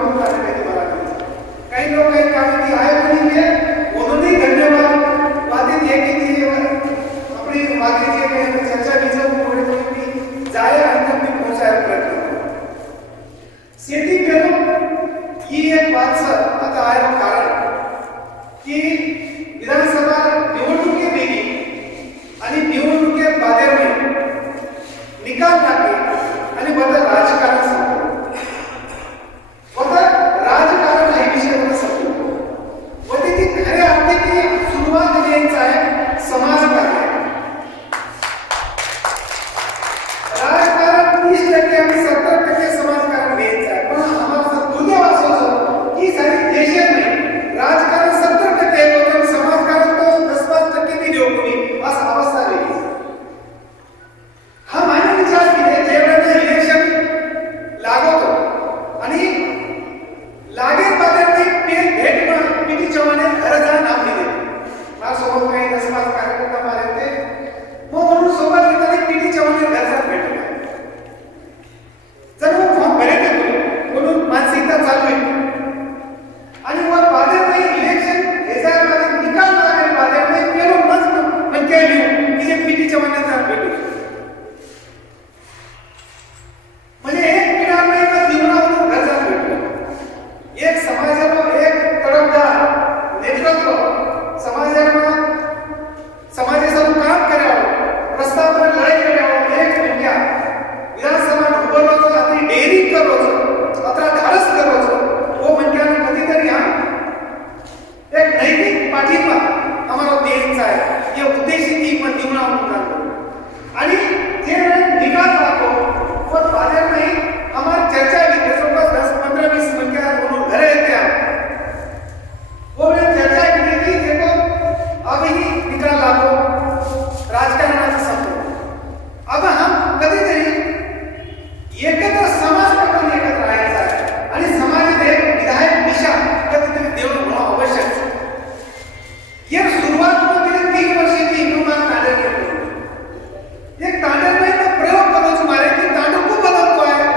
बहुत आने वाला कई लोग कई काम की आए नहीं है उन्होंने धन्यवाद बातें ये की थी अपनी आगे के चर्चा विचार थोड़ी थोड़ी जाए अंत में पहुंचाया प्रयत्न शेती पेलो ही एक बात सर आता आहे कारण की विधानसभा निवडणुकी वेळी आणि निवडणुके बाहेर निकाल लागले आणि बदल राजकारण संपलं बदल राजकारण हा विषय होता संपलो व ती खऱ्या अर्थाने सुरुवात द्यायची आहे समाजकार्य राजकारण 30% आणि 70% समाजकारण द्यायचं आहे पण आम्हाला दुर्दैव असं होतं की सारी देशात नाही राजकारण 70% होतं आणि समाजकारण तो 10-5% भी देऊ कोणी असं अवस्था वेगळी हा मान्य विचार केले जेवढा इलेक्शन लागतो आणि लागेल बाजार में पेन भेट में पीटी चव्हाण घर जा नाम दिले मला सोबत काही 10-5 कार्यकर्ता आले होते मग म्हणून सोबत येताना पीटी चव्हाण घर जा भेटले जर वो फॉर्म भरे थे म्हणून मानसिकता चालू आहे आणि वर बाजार में इलेक्शन हजार मध्ये निकाल लागेल बाजार में पेलो मस्त पण काय लिहू की जे पीटी चव्हाण जा भेटू म्हणजे एक पिढा नाही जीवनावरून घर जात भेटलं एक समाजाला एक तडफदार नेतृत्व समाजाचं काम करावं प्रस्तावावर लढाई करावं एक म्हणजे विधानसभा उभं अति डेअरिंग करोच अत्र धाडस करोच वो म्हणजे कधीतरी हा एक नैतिक पाठिंबा आम्हाला द्यायचा आहे या उद्देशाने पण जीवनावरून करतो आणि जे निकाल लागतो और बाजार में हमारी चर्चा भी जैसे 10-15-20 मिनट के घर रहते हैं वो मैंने चर्चा की थी देखो अभी निकाल लागो राजकारणाचा संपतो अब हम कधीतरी एकत्र समाज पकडून एकत्र राहायचं आहे आणि समाजात एक विधायक दिशा कधीतरी देऊन होणं आवश्यक आहे या सुरुवात केली 3 वर्षाची निर्माण कार्य केलं एक तांडव में प्रयोग करो तुम्हारे कि तांडव को बदलतो आहे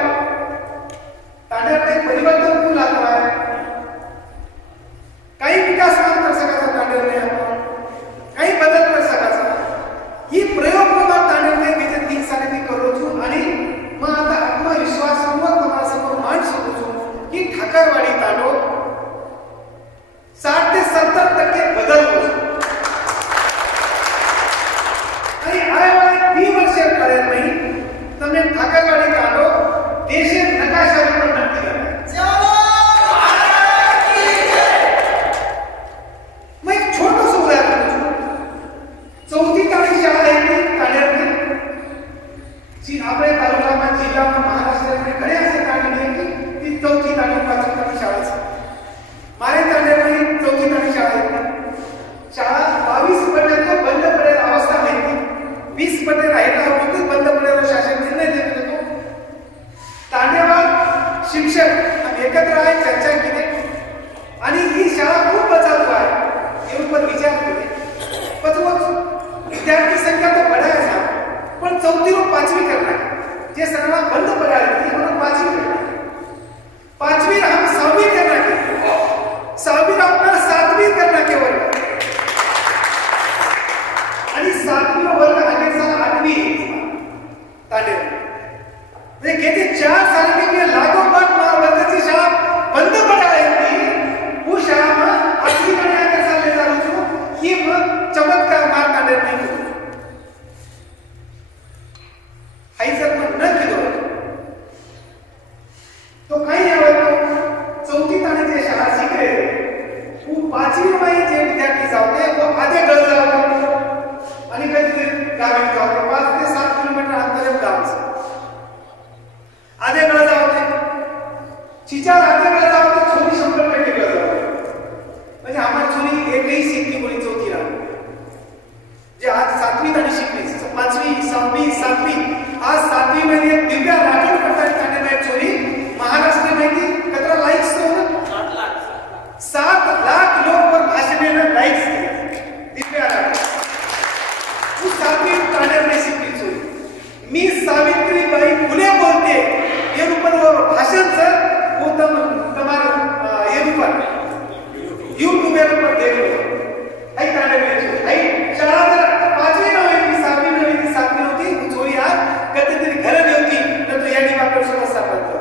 ताणे मिळायचे आई शाळा जर 5वी नव्हती 6वी नव्हती 7वी नव्हती चोरी हा कधीतरी घरं नव्हती तर तो या निवाकडे सुद्धा सापडतो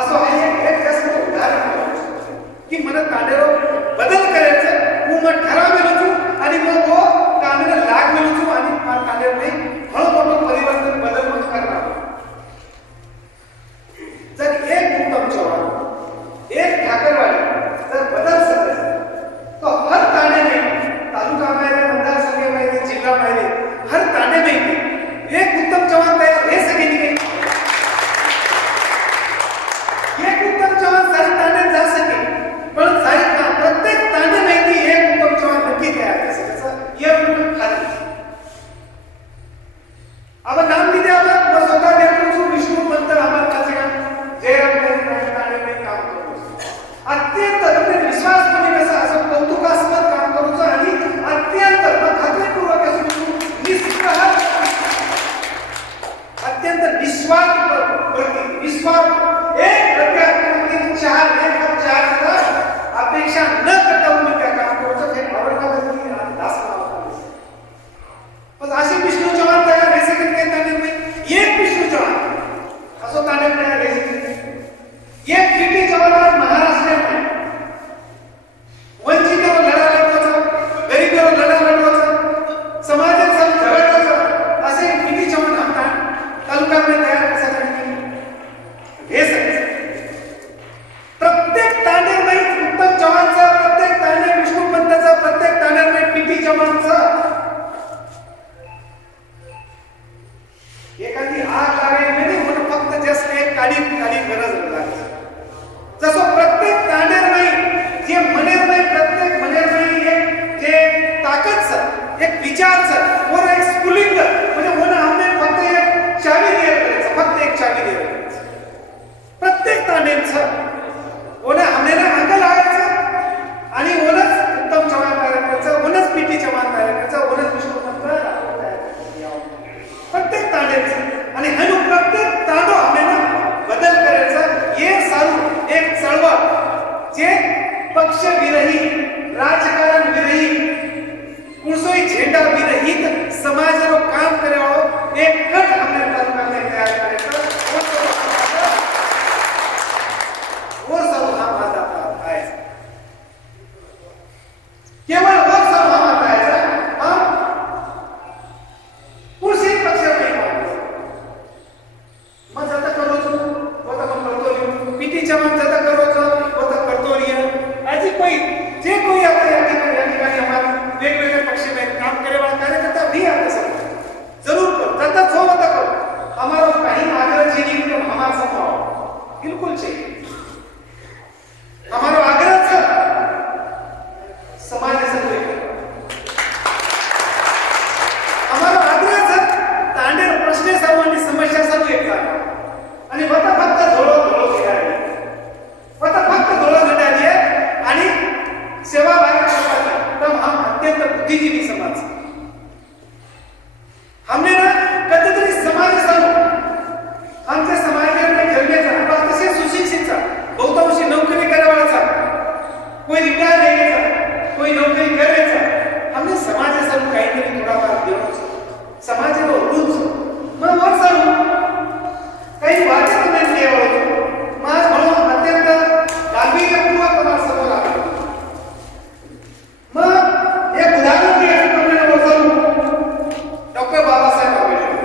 असं आहे एक जास्त उदाहरण की मला तांडेरो बदल करायचं હું મને ઠરાવેલું છું અને वो કામને લાગેલું છું અને મારા તાંડેરને ઘણો મોટો પરિવર્તન બદલ મત કરવાનો जर एक उत्तम चव्हाण एक ठाकरवाडी जर बदल सकते तो हर तांडे में तालुका में मंडल संघ में जिला में हर तांडे में एक उत्तम चव्हाण तयार रह सकेगी नहीं एक उत्तम चव्हाण सारे तांडे जा सके पण सारे प्रत्येक तांडे में एक उत्तम चव्हाण नक्की तयार कर सके ये उनको खाली अब नाम दिले आपण मैं स्वतः देखून છું विष्णू पंत आम्हाला काचेगा जयराम तांडे में काम करतो अत्यंत तुम्ही विश्वासपणे कसं असं कौतुकास्पद काम करूचं आणि अत्यंत खात्रीपूर्वक असं निस्वार्थ अत्यंत निस्वार्थ प्रति विश्वास एक प्रत्यात्मक चार एक चार अपेक्षा न करता तुम्ही त्या काम करूचं हे औरंगाबादची दास पण असे विष्णू चव्हाण तयार हे सगळे काही तांडे में एक विष्णू चव्हाण असो तांडे तयार हे सगळे एक पीटी चव्हाण महाराष्ट्र में वंचितों लढा लढवायचा गरीबों लढा लढवायचा समाजात सब झगडायचं असे पीटी चव्हाण आमदार तालुका में तयार कसा करतील हे सगळे प्रत्येक तांडे में उत्तम चव्हाणचा प्रत्येक तांडे विष्णू पंतचा प्रत्येक तांडे में पीटी चव्हाणचा एखादी आग लागायला नाही म्हणून फक्त जस्ट एक काडी गरज लागते जसं प्रत्येक तांडेर नाही जे मनेर नाही प्रत्येक मनेर नाही एक जे ताकद एक विचार और एक स्फुलिंग म्हणजे होणं हमने फक्त एक चावी दिया करायचं फक्त एक चावी दिया करायचं प्रत्येक तांडेचं होणं हमने अंग लागायचं आणि होणंच उत्तम चव्हाण तयार करायचं होणंच पीटी चव्हाण तयार करायचं होणंच विष्णुपंत प्रत्येक तांडेचं आणि हनु प्रत्येक तांडो हमने बदल करायचं हे सारू एक चळवळ जे पक्ष विरहित राजकारण विरहित कुणसोई झेंडा विरहित समाजरो काम करेवाळो एक गट हमने तालुकाने तयार करायचं वो सर्व हा माझा आहे केवळ वो सर्व हा माझा आहे हम कुणसी पक्ष मग जाता करो वो तो हम करतो पीटी चव्हाण जाता करो वो तो करतो ऐसी कोई जे कोई आता या ठिकाणी हमारे वेगवेगळे पक्ष में काम करे वाला कार्यकर्ता भी आते सब जरूर करो जाता हो होता करो हमारा कहीं आग्रह चाहिए तो हमारा संभाव बिल्कुल चाहिए हमारा आग्रह था समाज से हमारा आग्रह था तांडे प्रश्न सर्वांनी समस्या सर्व एक आणि वता फक्त धोळो घेणारी वता फक्त धोळो घेणारी आणि सेवा भाग तर हम अत्यंत बुद्धिजीवी समाज हमने ना कधीतरी समाज सांगू आमच्या समाजाने जन्मेचा आपण तसे सुशिक्षितचा बहुतांशी नोकरी करायचा कोई रिटायर घ्यायचा कोई नोकरी करायचा हमने समाजासाठी काहीतरी थोडाफार देऊन समाजाला रूच मग वर सांगू काही वाचन नाही केवळ माझ म्हणून अत्यंत गांभीर्यपूर्वक मला समोर आलं मग एक उदाहरण द्यायचं तुम्हाला बोलतो डॉक्टर बाबासाहेब आंबेडकर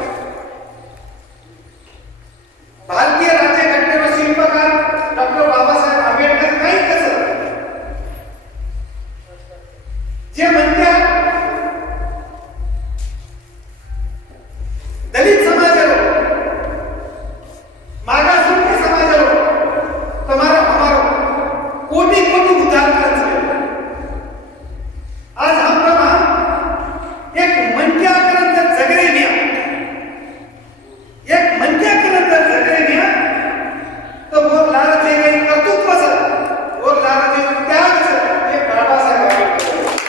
भारतीय राज्यघटनेवर शिल्पकार डॉक्टर बाबासाहेब आंबेडकर काही कसं जे म्हणतात दलित समाजाला मागासवर्गीय समाजाला तुम्हारा हमारा कोटि कोटि उद्धार करायचं आज हम प्रमाण एक मनक्या करत जगरे मिया एक मनक्या करत जगरे मिया तो वो लाल जे काही कर्तृत्व सर वो लाल जे त्याग सर हे बाबासाहेब आंबेडकर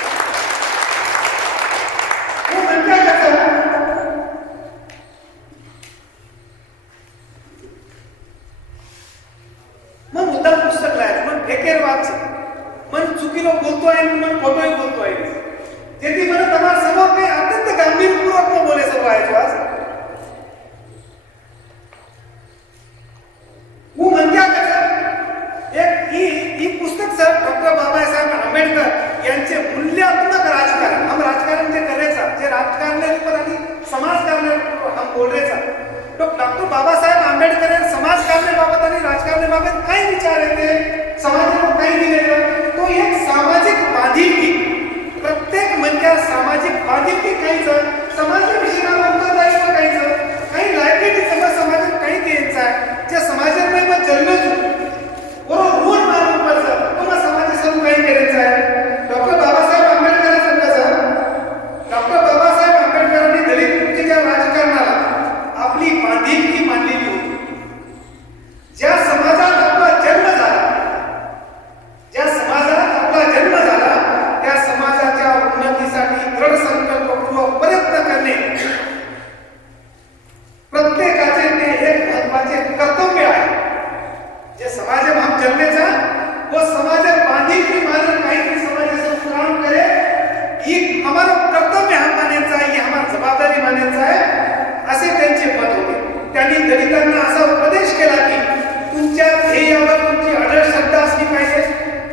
व्हायचो आज वो म्हणत्या कसं एक ही पुस्तक सर डॉक्टर बाबासाहेब आंबेडकर यांचे मूल्यात्मक राजकारण हम राजकारण जे करायचा जे राजकारणाने पण आणि समाजकारणाने हम बोल रहे तो डॉक्टर बाबासाहेब आंबेडकर यांनी समाजकारणाबाबत आणि राजकारणाबाबत काय विचार येते समाजाला काही दिले तो एक सामाजिक बांधिलकी प्रत्येक मनक्या सामाजिक बांधिलकी काहीच समाजाविषयी उत्तरदायित्व काहीच काही लायबिलिटी समाजात काही द्यायचं आहे जे समाजामध्ये मग जन्मतो बरोबर रूढ मानून पडतं तो मग समाजासाठी काही करायचं आहे डॉक्टर बाबासाहेब आंबेडकरांचं कसं डॉक्टर बाबासाहेब आंबेडकरांनी दलित मुक्तीच्या राजकारणाला आपली बांधिलकी मानलेली होती ज्या समाजात आपला जन्म झाला त्या समाजाच्या उन्नतीसाठी दृढ संकल्पपूर्वक प्रयत्न करणे प्रत्येकाचे ते एक महत्वाचे कर्तव्य आहे जे समाज हम जन्मेचा वो समाज बांधिलकी मानून काहीतरी समाजाचं काम करे ही हमारा कर्तव्य हम मानायचं आहे ही हमारी जबाबदारी मानायचं आहे असे त्यांचे मत होते त्यांनी दलितांना असा उपदेश केला की तुमच्या ध्येयावर तुमची अढळ श्रद्धा असली पाहिजे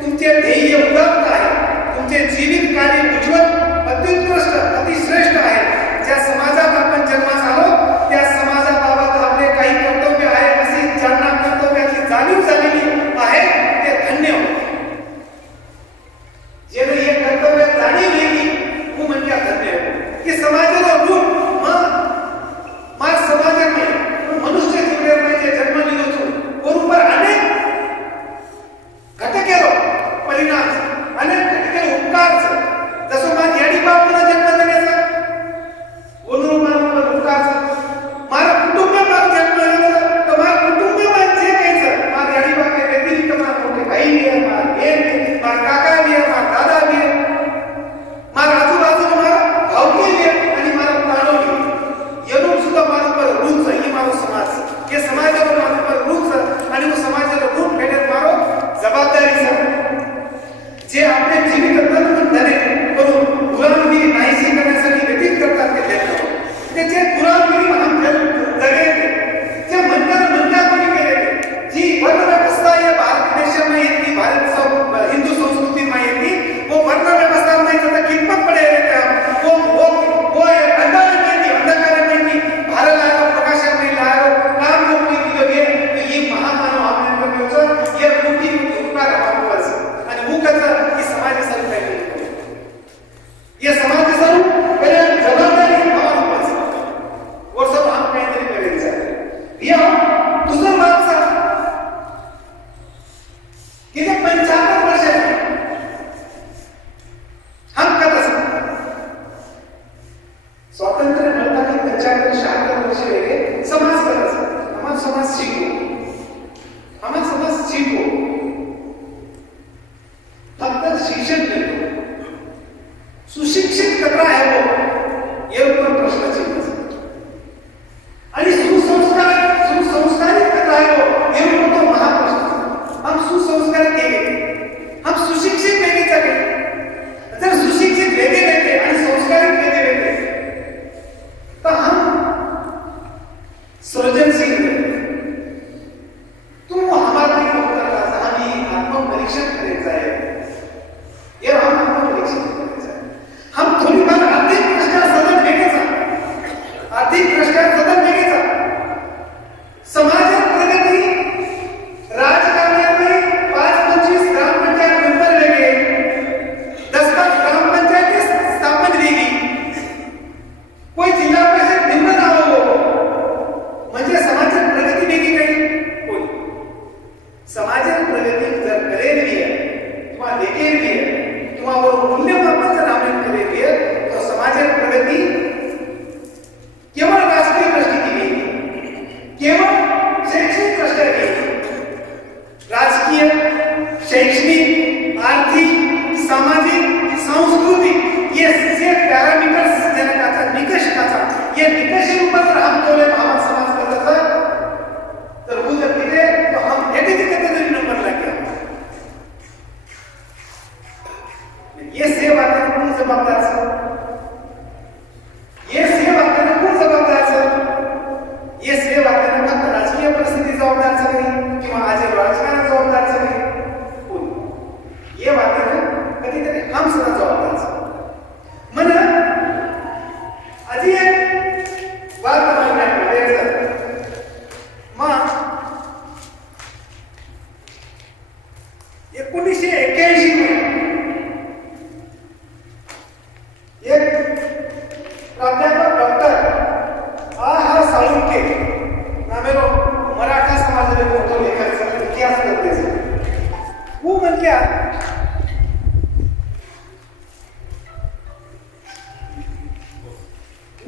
तुमचे ध्येय उदात्त आहे तुमचे जीवित कार्य उज्ज्वल अत्युत्कृष्ट अतिश्रेष्ठ आहे ज्या समाजात आपण जन्मास आलो त्या समाजाबाबत आपले काही कर्तव्य आहे अशी ज्यांना कर्तव्याची जाणीव झालेली आहे ते धन्य होते जेणे हे कर्तव्य जाणीव घेतली वो म्हणजे धन्य हो की समाजाला रूप मार समाजामध्ये मनुष्य जीवनाचे जन्म लिहिलो છું बरोबर अनेक घटकेरो परिणाम अनेक घटकेरो उपकार છે जसं मार याडी बापનો जन्म देण्याचा वनरूपांवर उपकार છે मारा कुटुंबात जन्म लिहिलो तर मारा कुटुंबात जे काही છે मार याडी बापे व्यतिरिक्त मार मोठे भाई बी आहे मार बहीण बी मार काका बी आहे मार दादा बी आहे मार आजूबाजूला मार भावकी बी आहे आणि मारा प्राणो बी येणून सुद्धा मारा पर रूप છે ही मारो समाज ये समाजावर मारा पर रूप છે आणि वो समाजाला रूप भेटत मारो जबाबदारी છે जे आपले जीवित तन धने करून गुलामगिरी नाहीशी करण्यासाठी व्यतीत करतात ते जे गुलामगिरी हम जगे जे म्हणता कोणी केले जी वर्ण व्यवस्था या भारत देशामध्ये येते भारत हिंदू संस्कृतीमध्ये येते वो वर्ण व्यवस्था नाही तर किंमत पडे वो अंधकार में भारत लायो प्रकाशन में लायो काम लोग की जो ये महामानव आपने करतो ये मोठी उपकार आपल्याला आणि वो कसा की समाजासाठी काय ये समाजासाठी पहिले जबाबदारी आपल्याला और सब हम काहीतरी करायचं आहे या दुसरं माणसा की जे 75 वर्ष हम कसं स्वातंत्र्य मिळताना 75-76 वर्ष वेगळे समाज करायचा हमारा समाज शिको फक्त शिक्षण मिळतो सुशिक्षित कसा आहे वो ये ऊपर प्रश्न चिन्ह आणि सुसंस्कारित कसा आहे वो ये ऊपर तो महाप्रश्न हम सुसंस्कारित केले हम सुशिक्षित वेगळे झाले जर सुशिक्षित वेगळे आणि संस्कारित वेगळे तो हम सृजनशील तो हमारा हमें आत्मपरीक्षण करायचं आहे ये हम आत्मपरीक्षण करायचं आहे हम थोड़ी बार आर्थिक भ्रष्टाचार सदन भेगेचा समाज प्रगती राजकारणामध्ये 5-25 ग्रामपंचायत मेंबर वेगळे 10-5 ग्रामपंचायती स्थापन वेगळी कोई जिल्हा परिषद निम्न नाव म्हणजे समाजात प्रगती वेगळी काही कोण समाजात प्रगती जर करेल किंवा देखेल किंवा मूल्यमापन जर आपण करेल तो समाजात प्रगती केवळ राजकीय दृष्टीने वेगळी केवळ शैक्षणिक दृष्ट्या वेगळी राजकीय शैक्षणिक आर्थिक सामाजिक सांस्कृतिक ये जे पॅरामीटर्स जनकाचा निकषाचा ये निकष ऊपर जर हम तोले भाव समाज करता तर वो जब किते तो हम एक तरी नंबर लगे ये सेवा करने कौन जबाबदार है ये सेवा करने कौन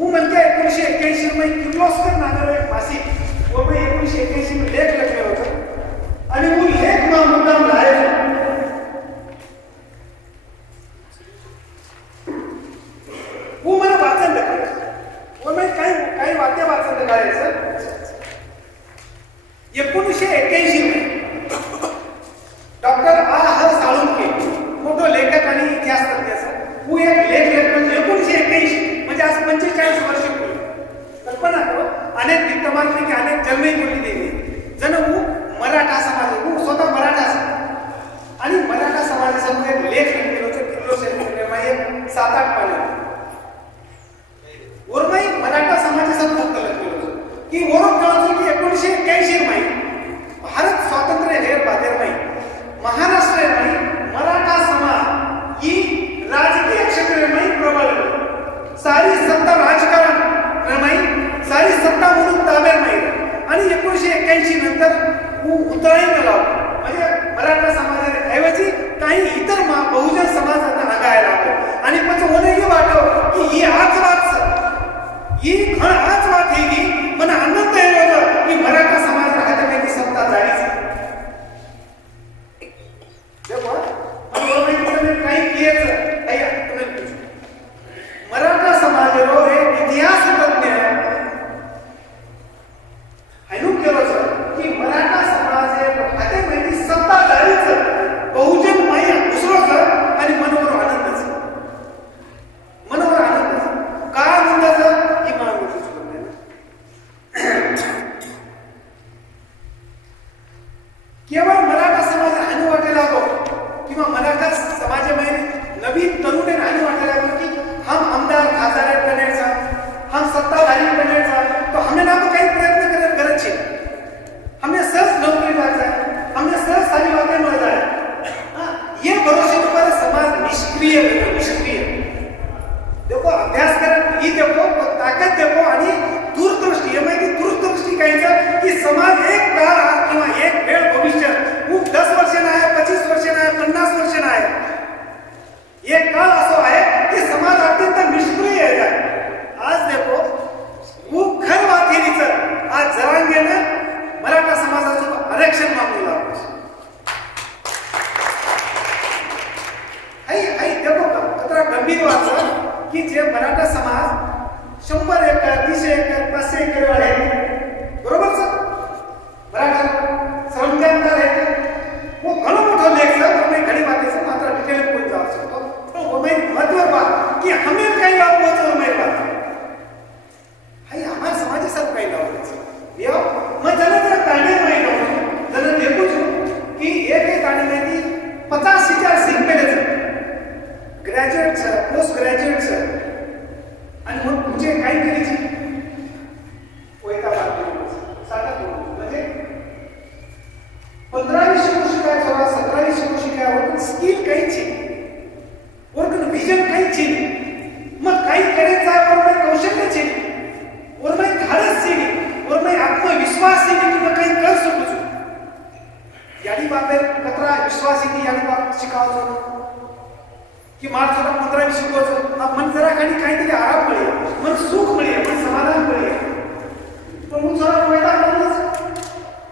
म्हणजे 1981 मध्ये किर्लोस्कर नावाचं एक मासिक व 1981 मध्ये लेख लिखले होतं आणि वो लेख मा मुद्दाम लायक वो मला वाचन करायचं व मी काही वाक्य वाचन करायचं 1981 मध्ये डॉक्टर A.H. साळुंखे मोठा लेखक आणि इतिहास तज्ञ वो एक लेख लिखले 1981 म्हणजे आज 45 वर्ष पूर्वी कल्पना करो अनेक विद्यमानपैकी अनेक जन्मही बोलली गेली जण वो मराठा समाज वो स्वतः मराठा आणि मराठा समाजासमोर एक लेख लिहिलेला होता किर्लोस्कर 7-8 पाने वरमाई मराठा समाजासमोर लिहिलेलं होतं की वरून कळतं की 1981 मध्ये भारत स्वातंत्र्य हेर बाहेर नाही महाराष्ट्र में मराठा समाज ही राजकीय क्षेत्र में प्रबल सारी सत्ता राजकारण में सारी सत्ता म्हणून ताब्यात नाही आणि 1981 नंतर वो उतराई केला म्हणजे मराठा समाजाऐवजी काही इतर बहुजन समाजांना आगायला लागलो आणि पण ओनेही वाटो की ही आज वाट है की मला आनंद येतो की मराठा समाज हातामध्ये सत्ता जाळीच मराठा समाज एक इतिहास तज्ञ की मराठा समाज हातामध्ये सत्ता जाळीच बहुजन माया उसळच आणि मनोवर आनंदच का आनंदाचं ही मानवची केवळ मराठा समाज हानी वाटायला लागो किंवा मराठा समाजामध्ये नवीन तरुण हानी वाटायला लागो की हम आमदार खासदार बनायचा हम सत्ताधारी बनायचा तो हमने ना तो काही प्रयत्न करत गरज छे हमने सहज नौकरी लग जाए हमने सहज सारी बातें मिल जाए ये भरोसे पर समाज निष्क्रिय देखो अभ्यास कर ही देखो ताकद देखो आणि दूरदृष्टी दूरदृष्टी कहायचं की समाज एक काळ किंवा एक वेळ भविष्य खूप 10 वर्ष नाही 25 वर्ष नाही 50 वर्ष नाही एक काळ असो आहे की समाज अत्यंत निष्क्रिय आहे आज देखो खूप खर वाटेलीच आज जरांगेनं मराठा समाजाचं आरक्षण मागलेलं आहे देखो कतरा गंभीर वाच की जे मराठा समाज 100 एकर 30 एकर 500 एकर वाले बरोबर सर मराठा समजावणार आहे वो घणो मोठो लेख सर मैं घणी बातें मात्र डिटेल में कोई जा सकतो तो वो मैं महत्व बात कि हमें काही लाभ पोहोचवलं नाही बात हाय हमारे समाज सब काही लाभ पोहोचवलं यो मैं जरा ताणे नाही लावतो जरा देखो की एक ताणे में 50,000 सीट मिळेल ग्रॅज्युएट्स पोस्ट ग्रॅज्युएट्स आणि मग तुझे काय करायची वैता म्हणजे 15-20 शिकायचं 17-20 शिकायवर स्किल काहीची वर्क विजन काहीची मग काही करायचं आपण कौशल्याची और मैं धाडस सी और मैं आत्मविश्वास सी की मैं काही कर सकू यानी बाबे कतरा विश्वास की यानी बाब शिकावतो की मार्च 15 शिकवतो मन जरा काहीतरी आराम मिळेल मन सुख मिळेल मन समाधान मिळेल पण मग जरा वेळा म्हणूनच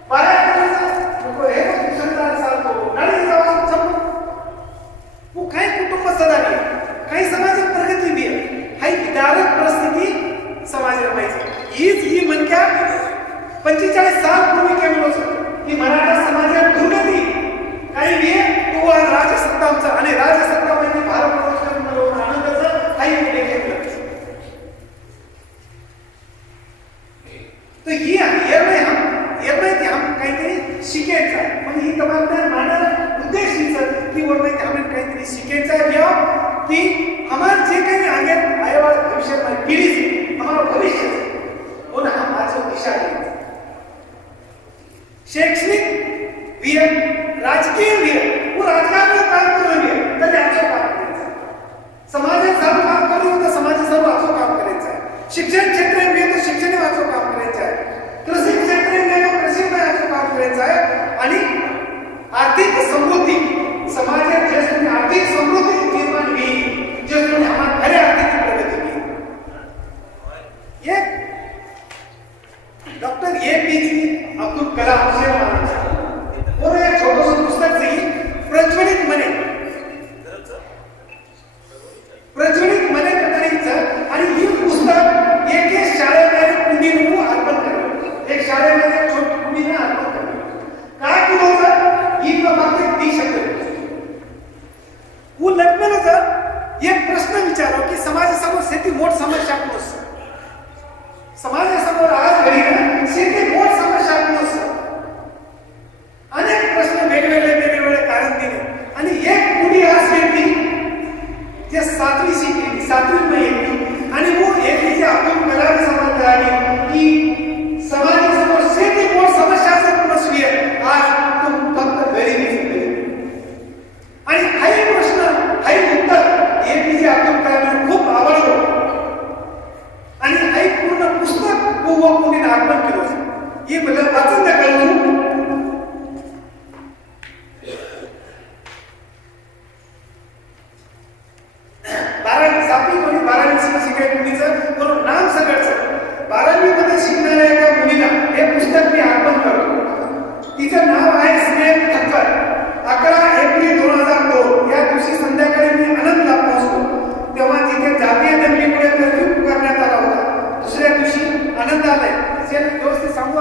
बाहेर करायचं नको हे संतान चालतो गाडी जाऊ समोर वो काही कुटुंब सदारी काही सामाजिक प्रगती बी हाय विदारक परिस्थिती समाजात ही म्हणक्या 45 साल पूर्वी केलं होतं की मराठा समाजात दुर्गती काही बी तो राजसत्तांचा आणि राजसत्तामध्ये भारत प्रदेशात आनंदाचं काही उल्लेख केला तो ये हम काहीतरी शिकायचं आहे पण ही तुम्हाला मानणार उद्देश हिचं की वर हमें काहीतरी शिकायचं आहे या कि हमारे जे काही आगे आने वाले भविष्य में पीढ़ी से हमारा भविष्य वो ना हम आज दिशा दें शैक्षणिक भी राजकीय भी वो राजकारण में काम कर रही है तर याचं काम करायचं समाजात सर्व काम करू तर समाज सर्व असं काम करायचं आहे शिक्षण क्षेत्र में तो शिक्षण वाचो काम करायचं आहे कृषी क्षेत्र में तो कृषी वाचो काम करायचं आहे आणि आर्थिक समृद्धी समाजात जे आर्थिक समृद्धी निर्माण होईल जे हमारे खरे आर्थिक प्रगती होईल विचारो की समाजासमोर शेती मोठ समस्या कोस समाजासमोर आज घडी शेती मोठ समस्या कोस अनेक प्रश्न वेगवेगळे कारण दिले आणि एक पिढी आज शेती जे 7वी शिकली 7वी मध्ये येते आणि वो एपीजे अब्दुल कलाम समजत आहे की समाजासमोर शेती मोठ समस्या जर नसली आज तुम फक्त गरिबी आणि हाही प्रश्न हाही उत्तर एपीजे अब्दुल कलाम खूप आवडलो आणि हाही पूर्ण पुस्तक वो कोणी अर्पण केलं हे मला वाचून दाखवलं तिचं नाव आहे स्नेह ठक्कर. 11 एप्रिल 2002 या दिवशी संध्याकाळी मी आनंदला पोहोचलो. तेव्हा तिथे जातीय दंगलीमुळे कर्फ्यू पुकारण्यात आला होता. दुसऱ्या दिवशी आनंदालय व्यवस्थित सांगू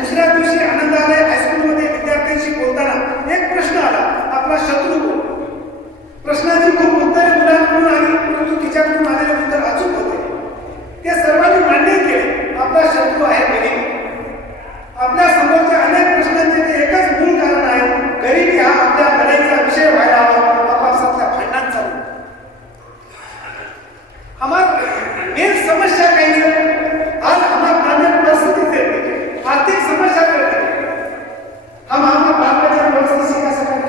दुसऱ्या दिवशी आनंदालय हायस्कूलमध्ये विद्यार्थ्यांशी बोलताना एक प्रश्न आला, आपला शत्रू कोण? प्रश्नाची खूप उत्तरे मुलांकडून आली, परंतु तिच्याकडून आलेले उत्तर अचूक होते. ते सर्वांनी मान्य केले, आपला शत्रू आहे गरिबी. आपल्या समोरच्या अनेक प्रश्नांचे ते एकच मूळ कारण आहे, गरिबी हा आपल्या लढाईचा विषय व्हायला हवा, आपापसातल्या भांडणांचा. हमारी मेन समस्या काही आज हमारे परिस्थिति से आर्थिक समस्या करते हम हमारे बाल बच्चे व्यवस्था सिखा सकें,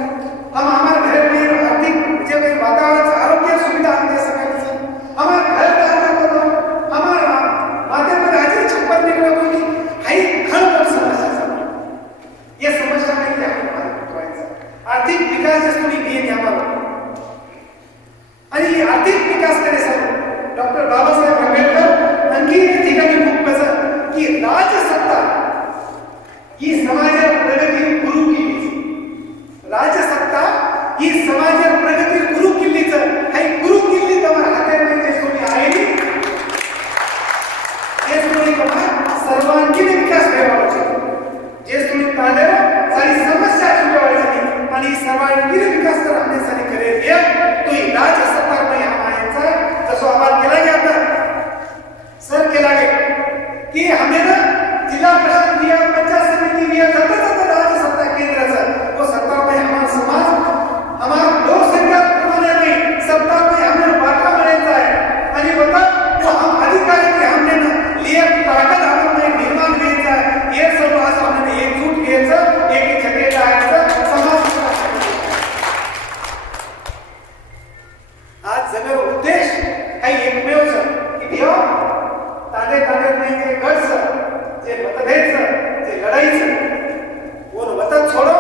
हम हमारे घर में आर्थिक जो वातावरण आरोग्य सुविधा हम दे सकें, हमारे घर का हमारा माथे पर हाजिर छप्पर निकला कोई हाई खड़ समस्या ये समस्या नहीं है. आर्थिक विकास जसं मेन यावर आणि आर्थिक विकास करे सर डॉक्टर बाबासाहेब आंबेडकर आणखी एक ठिकाणी खूप कसं की राजसत्ता ही समाज प्रगती गुरु किल्ली. राजसत्ता ही समाज प्रगती गुरु किल्लीचं हाई गुरु किल्ली तुम्हाला हातामध्ये सोनी आहे हे सोनी कमा सर्वांगीण विकास करावा जे सोनी तांडे सारी समस्या सुटवायची आणि सर्वांगीण विकास तर हमने सारी करेल या तो राजसत्ता में हम आयचा जसो आवाज केला गया सर केला गया की हमें ना जिला परिषद दिया पंचायत समिति दिया जाता राज्य सत्ता केंद्र वो सत्ता में हमारा समाज हमारा लोक संख्या प्रमाणे में सत्ता में हमें बांटा बनायचा है आणि बता वो हम अधिकारी के हमने ना लिए ताकत हमें निर्माण करायचा है. ये सब आज हमने एकजूट घ्यायचं एक छटे जायचं समाज आज जगर उद्देश काही एकमेव की देवा तांडे नाही जे घडचं जे मतभेदचं जे लढाईचं कोण वतन छोडो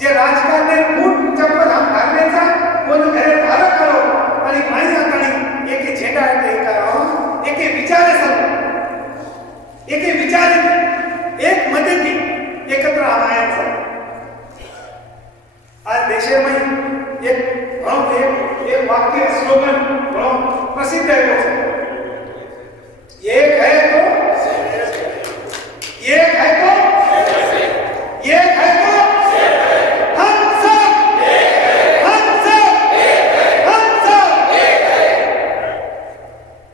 जे राजकारणे फूट चप्पल हम घालण्याचा कोण घरे धारक करो आणि माई हाताने एके झेंडा हाते करावं एके विचारे सर्व एके विचारे एक मदती एकत्र आणायचं. आज देशामध्ये एक वाक्य स्लोगन बहुत प्रसिद्ध है, एक है तो एक है तो एक है तो हम सब हम सब हम सब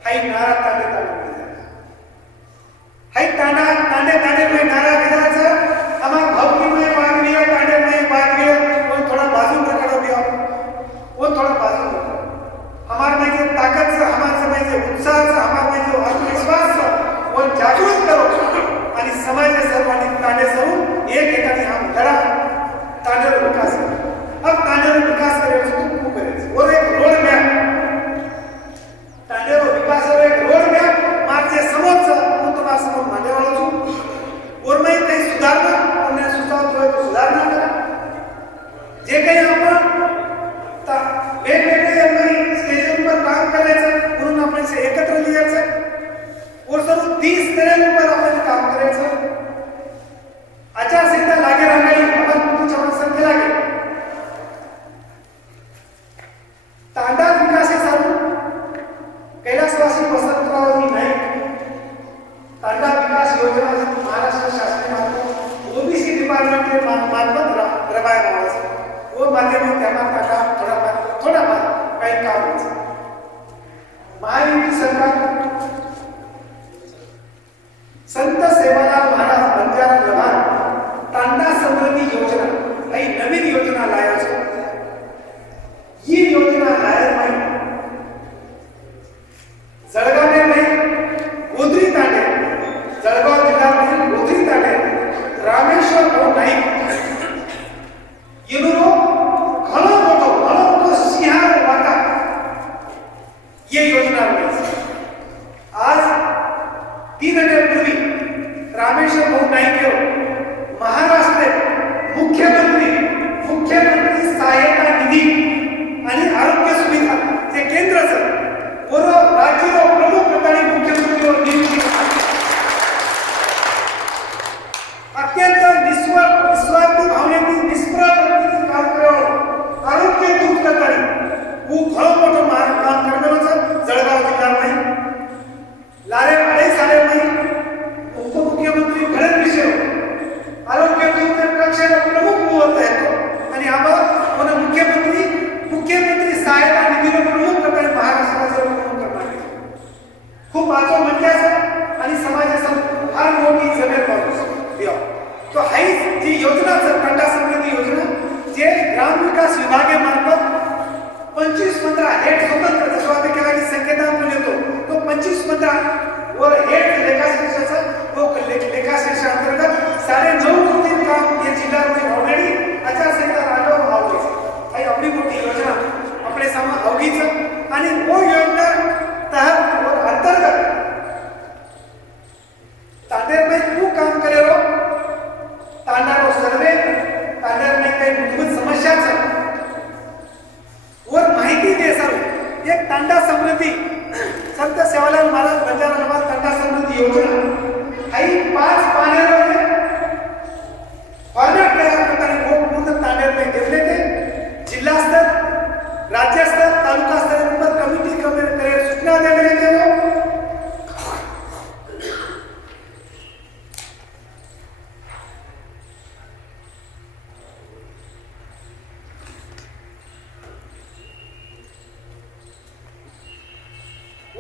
हाई नारा तांडे में नारा दिलाचा हमारा भावकी में बात लिया तांडे में बात लिया कोई थोड़ा बाजू रखा दिया वो थोड़ा बाजू रखा हमारे में जो ताकत से हमारे में जो उत्साह से हमारे में जो आत्मविश्वास से वो जागृत करो आणि समाज सर्वांनी तांडे सरून एक ठिकाणी हम लढा तांडे विकास. अब तांडे विकास करायचं खूप करायचं और एक रोड मॅप तांडे विकास एक रोड मॅप मागच्या समोरचं હું તમારા સમોર માંડવાનો છું और मैं काही सुधारणा તમને सुचवतोय तो सुधारणा करा जे काही आपण वेगवेगळे आपण स्टेजवर काम करायचं म्हणून आपण से एकत्र लिहायचं और सर्व 30 तरह पर अपन काम करायचं. आचारसंहिता लागे राहणारी आपण तुमच्या संख्या लागे तांडा विकास सारू कैलासवासी वसंतरावजी नाईक तांडा विकास योजना महाराष्ट्र शासनाने ओबीसी डिपार्टमेंट के मार्फत रबाय नावाचं वो माध्यम त्याला तांडा थोडाफार आणि आरोग्य सुविधा जे केंद्राचं वर राज्य प्रमुख आणि मुख्यमंत्रीवर नियुक्ती अत्यंत निस्वार्थी भावनेची निष्प्रभ काम करावं आरोग्य दूत करताना खूप मोठं काम करण्याचं जळगाव जिल्ह्यामध्ये लारे अडे सारे नाही उपमुख्यमंत्री फडणवीस आरोग्य दूत कक्षाला प्रमुख होत आहेत आणि आपण मुख्यमंत्री सहायता निधीला प्रमुख करताना महाराष्ट्राचा प्रमुख करणार खूप वाचो म्हणण्याचं आणि समाजाचा फार मोठी जमेल पाऊस तो हाई जी योजना कंटा समृद्धी योजना जे ग्रामविकास विभागामार्फत 25-15 हेड स्वतंत्र जसं आपण केला की संकेता पण येतो तो 25-15 वर हेड लेखाशीर्षाचा तो लेखाशीर्ष अंतर्गत 9.5 कोटी काम या जिल्ह्यामध्ये ऑलरेडी आचारसंहिता लागू आवडे ही आपली मोठी योजना आपले सामान अवघीचं आणि वो योजना तहत वर अंतर्गत तांडेर में खूप काम करेलो तांडारो सर्वे तांडेर में काही मूलभूत समस्याचं वर माहिती दे सर एक तांडा समृद्धी संत सेवालाल महाराज बंजाराबाद तांडा समृद्धी योजना आई 5 पाण्यावर फॉर्मॅट तयार करताना खूप पूर्ण तांडेर में घेतले ते जिल्हा स्तर राज्य स्तर तालुका स्तरावर कमिटी करे सूचना देण्यात येते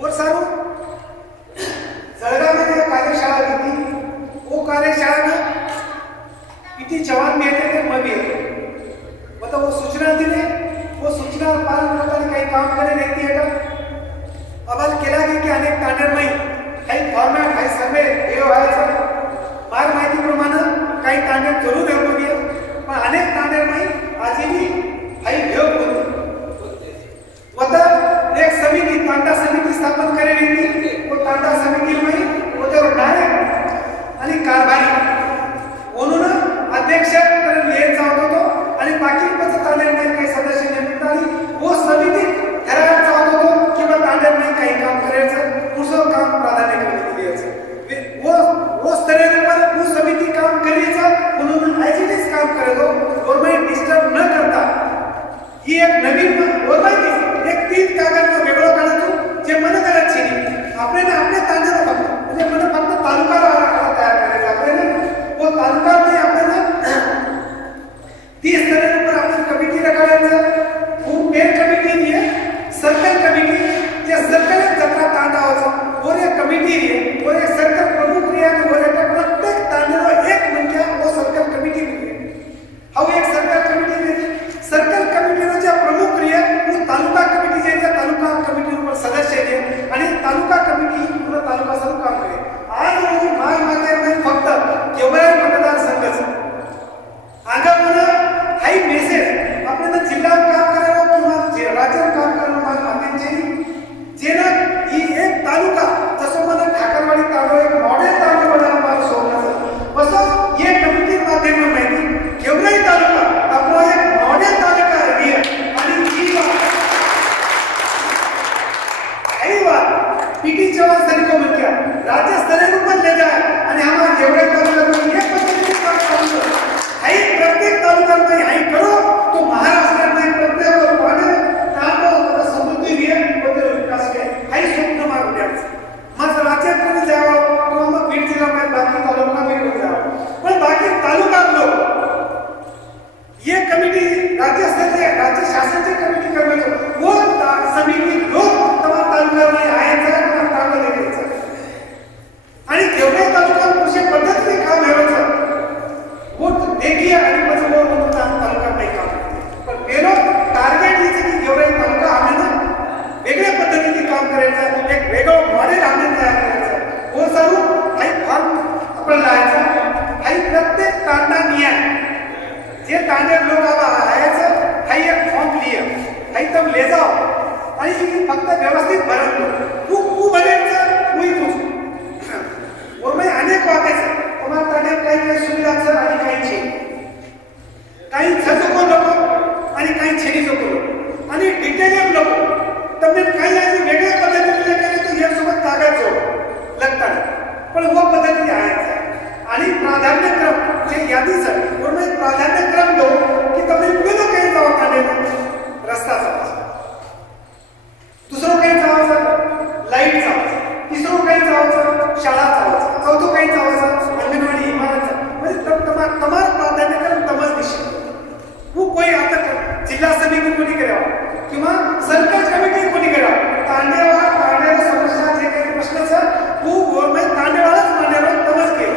और सारू जळगाव मध्ये कार्यशाळा होती वो कार्यशाळा में पीटी जवान भी येते थे मैं भी येतो मतलब वो सूचना दिले वो सूचना पालन करताना काही काम करे नाही येतं अबाल केला की अनेक तांडेर नाही काही फॉर्मॅट काही सर्वे हे व्हायचं मार माहिती प्रमाणे काही तांडेर जरूर येतो पण अनेक तांडेर नाही आजही काही भेव होते वता एक समिति तांडा समिति स्थापन करेली थी वो तांडा समिति में वो तो डायरेक्ट आणि कारभारी म्हणून अध्यक्ष करून येत जात होतो आणि बाकी पण तांड्याने काही सदस्य नेमून आणि वो समिति ठराव जात होतो किंवा तांड्याने काही काम करायचं दुसरं काम प्राधान्य द्यायचं वो स्तरावर वो समिति काम करायचं म्हणून ॲजिटिव्ह काम करतो गव्हर्नमेंट डिस्टर्ब न करता ही एक नवीन गव्हर्नमेंट एक 3 कागद में वेगळं काढतो जे मन करायची आपल्याला आपले तांडे फक्त म्हणजे मन फक्त तालुका तयार करायचा आपल्याला वो तालुका में आपल्याला 30 स्तरावर आपण कमिटी रखायचं खूप मेन कमिटी आहे सर्कल कमिटी जे सर्कल जत्रा तांडा होतो और एक कमिटी आहे और एक सर्कल प्रमुख आहे और एक प्रत्येक तांड्यावर एक म्हणजे वो सर्कल कमिटी हा एक सर्कल कमिटी सर्कल कमिटीનો જે પ્રમુખ રહે वो तालुका कमिटी जे तालुका कमिटी ऊपर सदस्य है आणि तालुका कमिटी पूर्ण तालुका सर्व काम करे आज रोजी महामार्गावर फक्त केवळ मतदार संघच आगामना हाई मेसेज आपल्याला जिल्हा काम करायला यादी सर और मैं प्राधान्यक्रम दो की તમે પેલો કઈ જાવ કાઢે રસ્તા જાવ दुसरो कहीं जावायचं लाईट जावायचं तिसरो कहीं जावायचं शाळा जावायचं चौथो कहीं जावायचं अंगणवाडी इमारत म्हणजे તમાર प्राधान्यक्रम तमच निश्चित वो कोई आता जिल्हा समिती कोणी करावा किंवा सरकार कमिटी कोणी करावा तांडेवाला समस्या जे काही प्रश्नाचं वो गव्हर्नमेंट तांडेवालाच मांडावा तमच केलं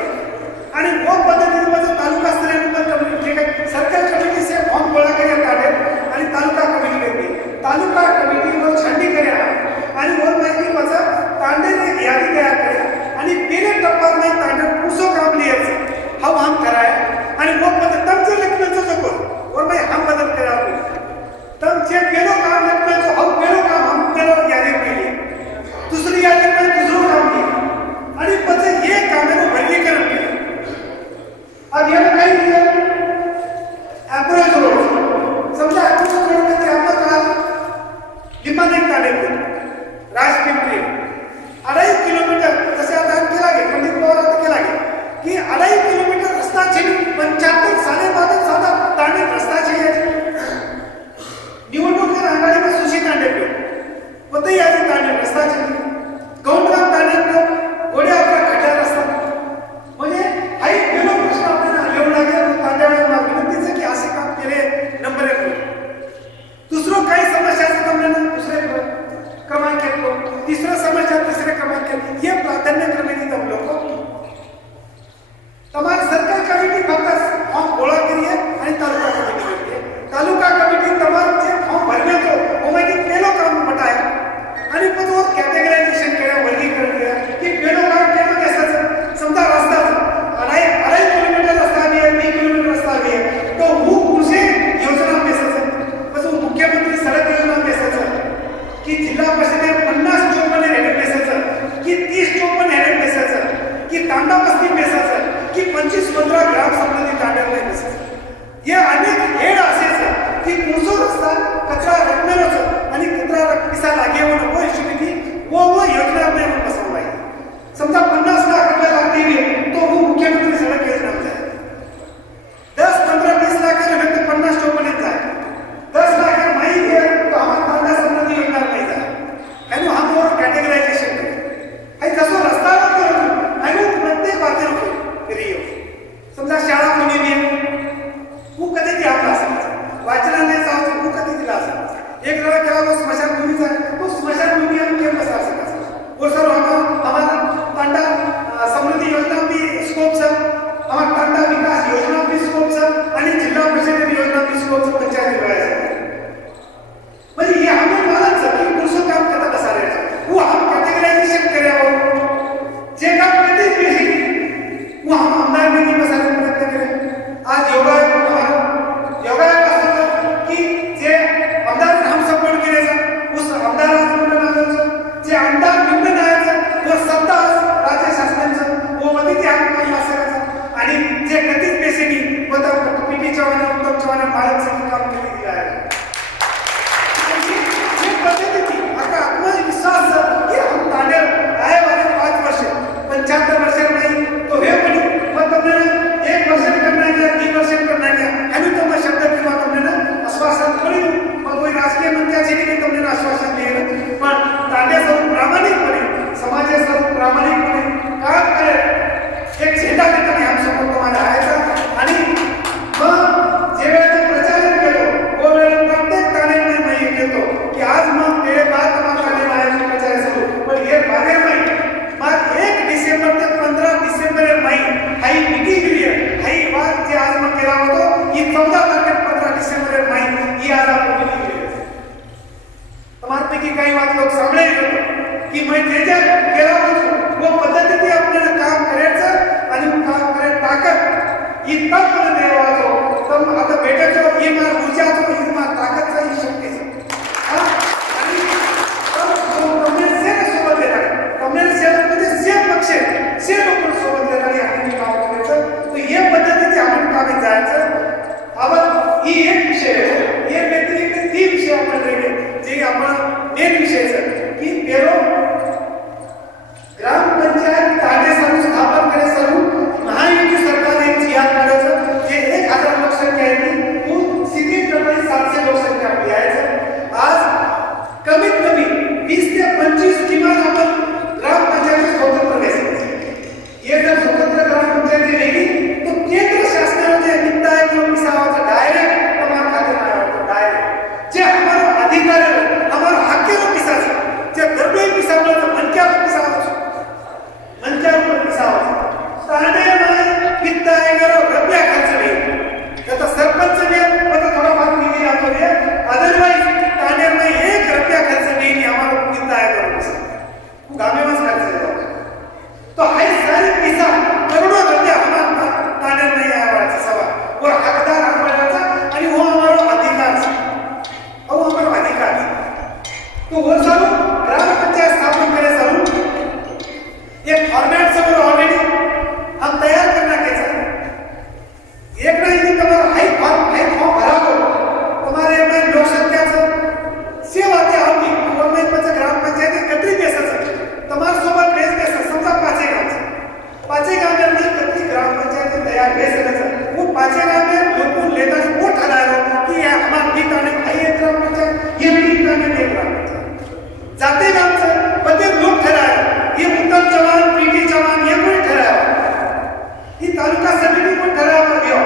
आणि वो पद्धतीने माझं तालुका स्तरीय कमिटी जे काही सरकार कमिटी से फॉर्म गोळा करण्यात आले आणि तालुका कमिटी करते तालुका कमिटी वर छाननी કર્યા आणि वर माहिती माझा तांडेने यादी तयार करे आणि पहिले टप्प्यात नाही तांडे पुसो काम लिहायचं हा हम कराय आणि मग मध्ये तमचे लेखनाचं नको वर मैं हम बदल करा तम जे पेलो काम लेखनाचं हम पेलो काम हम पेलो यादी केली दुसरी यादी में दुसरं काम केलं आणि पछि हे कामाने वर्गीकरण केलं अब याला काय केलं अप्रोच रोड समजा अप्रोच रोड मध्ये आपला काल लिंबाने काढले राजपिंपरी 2.5 किलोमीटर जसे आता केला गे पंडित पवार आता केला गे की 2.5 किलोमीटर रस्ता छे 75 साडेबारा साधा तांडे रस्ता छे निवडणुकीच्या आघाडीमध्ये सुशी तांडे होते यादी तांडे रस्ता छे गौंडगाव तांडे गोडे आपला खड्डा रस्ता म्हणजे हाई गेलो प्रश्न आपल्याला येऊ लागेल तांड्याला विनंतीचे की असे काम केले नंबर 1 दुसरो काही समस्या असतात आपल्याला दुसरे क्रमांक येतो तिसरा समस्या तिसरे क्रमांक ये प्राधान्यक्रम आहे तिथं लोक તમારી સરકાર કમિટી ફક્ત ફોર્મ ગોળા કરીએ અને તાલુકા કમિટી કરીએ તાલુકા કમિટી તમારું જે ફોર્મ ભરવે તો ઓમાંથી પેલો કામ બતાય અને પછી કેટેગરાઇઝેશન કર્યા વર્ગીકરણ કર્યા કે પેલો કામ કેમાં કેસાचं समजा रस्ता 2.5 किलोमीटर रस्ता आहे 2 किलोमीटर रस्ता आहे तो वो कृषी योजना पेसाचं પછી मुख्यमंत्री सडक योजना पेसाचं की जिल्हा परिषदे 50 चौपन्न हेडर पेसाचं की 30 चौपन्न हेडर पेसाचं की तांडा वस्ती पेसाचं की 25-15 ग्राम समृद्धी तांड्याला पेसाचं हे अनेक हेड असेच की कुसो रस्ता कचरा रखमेलोच आणि कचरा पिसा लागे वो नको हिशोबी वो योजना में बसवला आहे समजा 50 लाख रुपये लागतील तो वो मुख्यमंत्री सडक योजना में जाए 10 15 20 लाख रुपये तो 50 चौपन्न जाए 10 लाख माही है तो हमारा तांडा समृद्धी योजना में जाए यानी हम और कैटेगराइजेशन करें है जसो रस्ता करो आणि प्रत्येक बातेर रियो समजा शाळा कोणी बी वो कधी ती आपला असायचं वाचनालय जाऊ वो कधी दिला असायचं एक वेळा केला वो स्मशानभूमीचा तो स्मशानभूमी हम केम बसा असायचं और सर हमारा तांडा समृद्धी योजना भी स्कोप से हमारा तांडा विकास योजना भी स्कोप से आणि जिल्हा परिषद योजना भी स्कोप से पंचायत विभागाचे म्हणजे हे आपण मानत की पुरुषो काम करता कसा राहायचं वो हम कैटेगराइजेशन करावं जे काम करते बेसिक वो हम आमदार में नहीं बसाने प्रयत्न करें आज योगा की जे आमदार हम सपोर्ट करायचं उस आमदार जे आमदार निवडून आणायचं वो सत्ता राज्य शासनाचं वो मध्ये ते काम असायचं आणि जे कधीच बेसिक होता पीटी चव्हाण उत्तम चव्हाण मालक काम केले आहे जे पद्धती आता आत्मविश्वास की हम तांडे आए वाले 5 वर्ष 75 वर्ष नहीं तो हे पण मग तुमने 1 वर्ष करना है 2 वर्ष करना है आणि तो मैं शब्द की बात तुमने आश्वासन करी मग कोई राजकीय मंत्र्याचे की तुमने आश्वासन दिले पण तांडे सर्व प्रामाणिकपणे समाजासर्व प्रामाणिकपणे काम करे एक झेंडा घेताना हम सबको तुम्हाला आयचा आणि मग जे वेळेला प्रचार केलो वो वेळेला प्रत्येक तांड्याने मी घेतो की आज मग ते बात तुम्हाला आयोजन प्रचार सुरू पण हे बाहेर नाही मग 1 डिसेंबर ते 15 डिसेंबर मई हाई मीटिंग लिये हाई बात जे आज मग केला होतो ही 14 तारीख 15 डिसेंबर मई ही आज आपण मीटिंग लिये तुम्हारपैकी काही बात लोक सांगले की मैं जे जे केला होतो वो पद्धतीने आपल्याला काम करायचं आणि काम करायला ताकद इतका पण देवाचो तर आता भेटायचो ही मार ऊर्जाचो ही मार ताकदचा ही शक्तीचा आणि कम्युनिस्ट सेना सोबत येतात कम्युनिस्ट सेनेमध्ये सेम पक्ष सेम लोक सोबत येतात आणि काम करायचं तर हे पद्धतीने आपण कामी जायचं आपण ही एक विषय हे व्यतिरिक्त 3 विषय आपण रेले जे आपण मेन विषय की पेरो ग्रामपंचायत तांडे सर्व स्थापन करे सर्व महायुती सरकार एक जिया काढायचं तो वो सारू ग्राम पंचायत स्थापन करे सारू एक फॉर्मेट समोर ऑलरेडी हम तयार करना के चाहिए एक नाही की तुम्हाला हाई फॉर्म भरावं तुम्हाला में लोकसंख्याचं सेवा ते आवडी गव्हर्नमेंटचं ग्राम पंचायत कतरी देसाचं તમાર સોબત બેસ કે સમજા પાછે ગામ ની કતરી ગ્રામ પંચાયત તૈયાર બેસ છે वो पाचे गांव में लोगों लेता है वो ठहराया कि ये हमारे गीता ने भाई एक ग्राम पंचायत ये गीता ने एक ग्राम पंचायत जाते गांव से बदे लोग ठहराया ये उत्तम जवान पीटी जवान ये कोई ठहराया ये तालुका समिति को ठहराया गया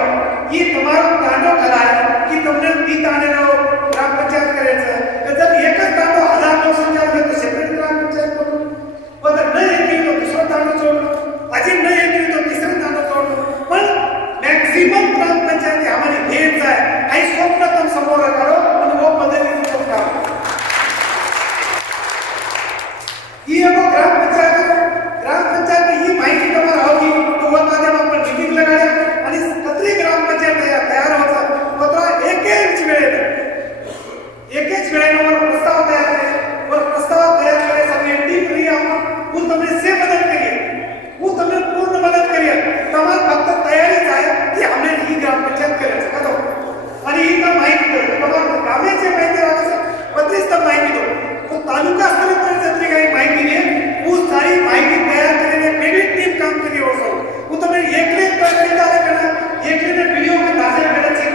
ये तुम्हारा तांडो ठहराया कि तुमने गीता ने ग्राम पंचायत करे છે जब एक तांडो 1000 लोग संख्या में तो सेपरेट ग्राम पंचायत करो अगर नहीं है तो दूसरा तांडो छोड़ अजी नहीं है तो तीसरा तांडो छोड़ पण मैक्सिमम ग्राम पंचायत हमारी भेद जाए आई स्वप्न तुम समोर करो और वो पद्धति तुम करो ये वो ग्राम पंचायत ही माहिती तुम्हाला होगी तो वो माध्यम आपण मीटिंग लगाया आणि कतरी ग्राम पंचायत तयार होता पत्र एकेच वेळेला प्रस्ताव तयार करे और प्रस्ताव तयार करे सगळे टीम रही आपण वो तुम्हें से मदद करिए वो तुम्हें पूर्ण मदद करिए तमाम फक्त तयारीच आहे की हमने ही ग्राम पंचायत करायचं का तो आणि ही तर माहिती दो तुम्हाला गावाचे माहिती राहायचं पत्रिस्त माहिती दो तो तालुका स्तरावर जत्री काही माहिती ने वो सारी माहिती तयार કરીને પેલી ટીમ કામ કરી હોસો હું તમને એકલે કરી દારે કના એકલે ને વિડિયો में दाखल કરે છે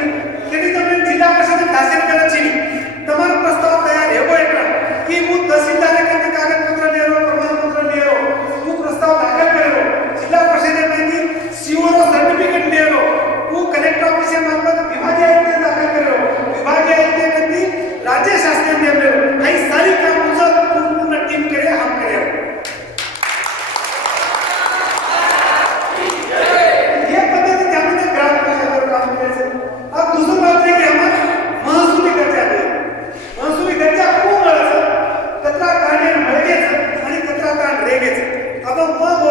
કે તમે જિલ્લા પરિષદ દાખલ કરે છે તમારો પ્રસ્તાવ તૈયાર हेबो એટલે की હું તહસીલદાર के कागजपत्र लेरो प्रमाणपत्र लेरो હું प्रस्ताव दाखल करेलो जिला परिषद में सीओ रो सर्टिफिकेट लेरो હું कलेक्टर ऑफिस मार्फत विभागीय आयुक्त दाखल करेलो विभागीय आयुक्त ने राज्य शासन ने लेरो आई सारी काम मुझे पूर्ण टीम करे हम करे ये पद्धति त्यामध्ये ग्राम पंचायत काम करायचं अब दुसरी बात है कि हमारे महसुली दर्जा खूप मिळायचा कचरा काढणे मिळायचं आणि कचरा काढ रेगायचं अब मग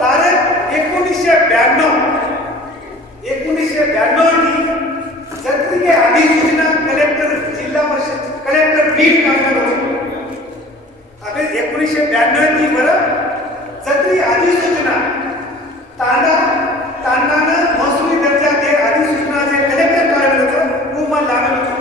डायरेक्ट 1992 की जत्री के अधिसूचना कलेक्टर जिल्हा परिषद कलेक्टर बीड करणार होते अबे 1992 की बरं जत्री अधिसूचना तांडाना महसुली दर्जा दे अधिसूचना जे कलेक्टर काढलं होतं वो मला लागलं होतं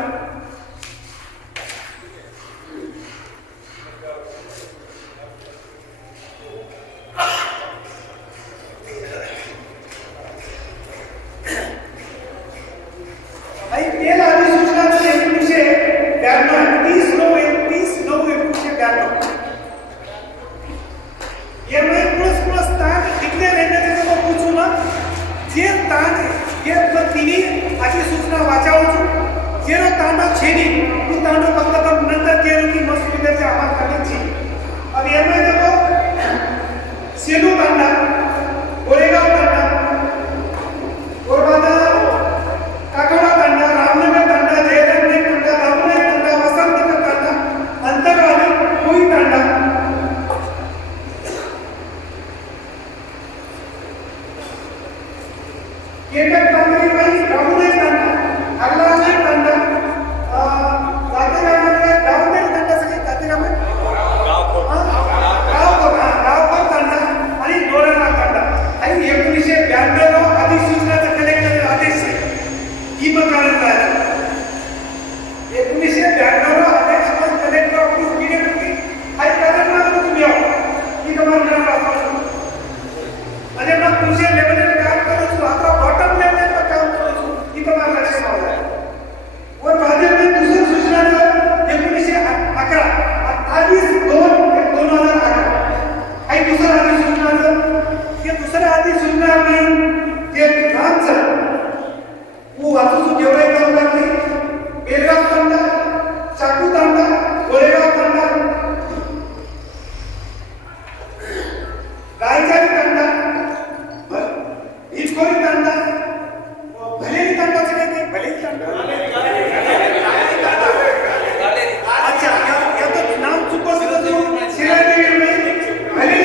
अच्छा या तो नाम चुको भले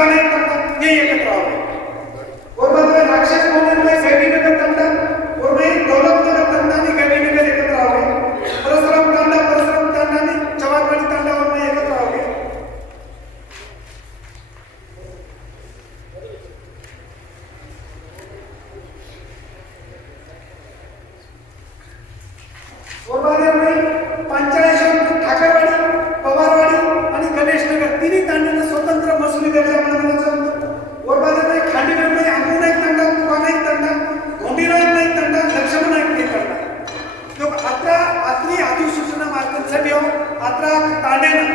दुकान हे एकत्र राहते और बदले राक्षस मोहन में गैवीनगर तंडा और मैं दौलतनगर तंडा ने गैवीनगर एकत्र राहते परशुराम तांडा ने चवारवाड़ी तांडा और मैं एकत्र राहते और बाद में पांचाळेश्वर ठाकरवाडी पवारवाडी आणि गणेशनगर तिन्ही तांड्यांना स्वतंत्र महसुली दर्जा मिळाला और बाद में खांडीनगर में आंबुनायक तांडा तुकानायक तांडा गोंडीरायनायक तांडा लक्ष्मणायक तांडा तो आता आतली अधिसूचना मार्फत आता तांड्यानं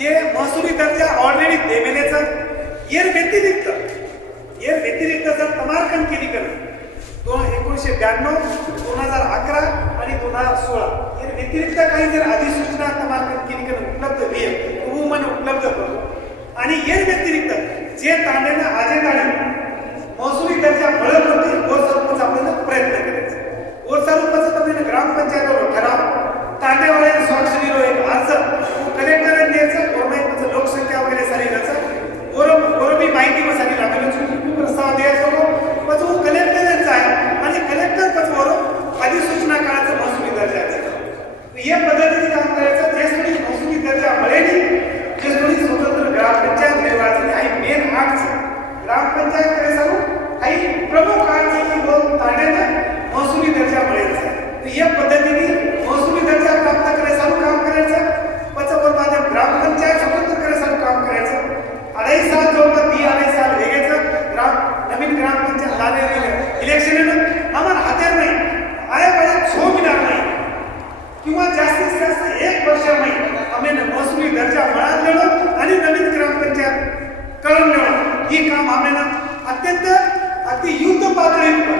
ये महसुली दर्जा ऑलरेडी देवेलेचा येर व्यतिरिक्त जर तमारकन केली कर 1992 2011 आणि 2016 या व्यतिरिक्त काही जर अधिसूचना तमारकन केली कर उपलब्ध होईल तो मन उपलब्ध करतो आणि या व्यतिरिक्त जे तांड्यानं आजे ताणी महसुली दर्जा मिळत होती वो सरपंच आपल्याला प्रयत्न करायचा वो सरपंच तुम्ही ग्रामपंचायतवर ठराव तांड्यावाल्या स्वाक्षरीलो एक अर्ज कलेक्टरने द्यायचं गव्हर्नमेंटचं लोकसंख्या वगैरे सारी घ्यायचं बरोबर माहिती मसाली लागली प्रस्ताव द्यायचा पण तो कलेक्टर जाय आणि कलेक्टर पचवर अधिसूचना काळाचा महसुली दर्जा द्यायचा या पद्धतीने काम करायचं जे सोडी महसुली दर्जा मिळेली जे सोडी स्वतंत्र ग्रामपंचायत निर्वाचन आहे मेन आर्ट्स ग्रामपंचायत करे सांगू काही प्रमुख आर्ट्स की दोन तांड्यानं महसुली दर्जा मिळायचा या पद्धतीने महसुली दर्जा प्राप्त करायचं काम करायचं पचवर बाद ग्रामपंचायत स्वतंत्र करायचं काम करायचं 2.5 साल जवळपास 2.5 साल वेगेचं नवीन ग्रामपंचायत लाने इलेक्शन आम्हाला हात्यार नाही आया बऱ्याच 6 मिळणार नाही किंवा जास्तीत जास्त 1 वर्ष नाही आम्ही महसुली दर्जा मिळालेलो आणि नवीन ग्रामपंचायत कळवलेलो ही काम आम्हाला अत्यंत अगदी युद्ध पातळीवर